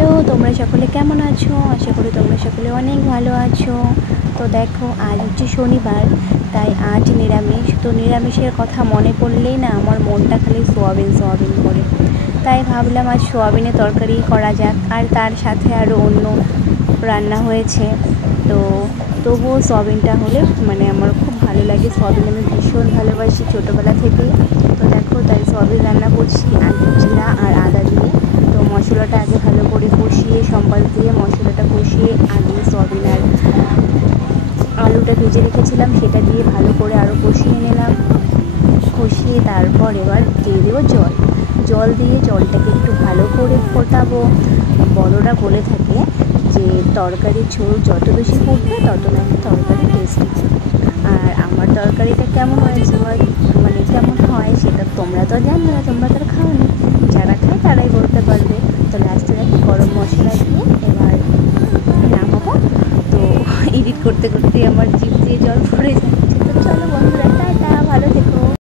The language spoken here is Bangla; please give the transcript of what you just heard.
হ্যালো, তোমরা সকলে কেমন আছো? আশা করি তোমরা সকলে অনেক ভালো আছো। তো দেখো, আজ হচ্ছে শনিবার, তাই আজ নিরামিষ। তো নিরামিষের কথা মনে পড়লেই না আমার মনটা খালি সোয়াবিন সোয়াবিন করে। তাই ভাবলাম আজ সোয়াবিনের তরকারি করা যাক, আর তার সাথে আরও অন্য রান্না হয়েছে। তো তবুও সোয়াবিনটা হলে মানে আমার খুব ভালো লাগে। সোয়াবিন আমি ভীষণ ভালোবাসি ছোটোবেলা থেকেই। তো দেখো, তাই সোয়াবিন রান্না করছি আগে জিরা আর আদা দিয়ে। তো মশলাটা আগে ভালো করে কষিয়ে, সম্বাদ দিয়ে মশলাটা কষিয়ে আগে সোয়াবিন আর আলুটা ভেজে রেখেছিলাম সেটা দিয়ে ভালো করে আরও কষিয়ে নিলাম। কষিয়ে তারপর এবার দিয়ে দেবো জল। জল দিয়ে জলটাকে একটু ভালো করে ফোটাবো। বড়রা বলে থাকে যে তরকারির ঝোল যত বেশি ফুটবে তত নাকি তরকারি টেস্টি হবে। আর আমার তরকারিটা কেমন হয়েছে মানে কেমন হয় সেটা তোমরা তো জানো না, তোমরা তো খাওনি। যারা খায় তারাই বলতে পারবে। তো লাস্টে একটু গরম মশলা দিয়ে এবার নামাবো। তো এডিট করতে করতে আমার জিভ দিয়ে জল পড়ে যায়।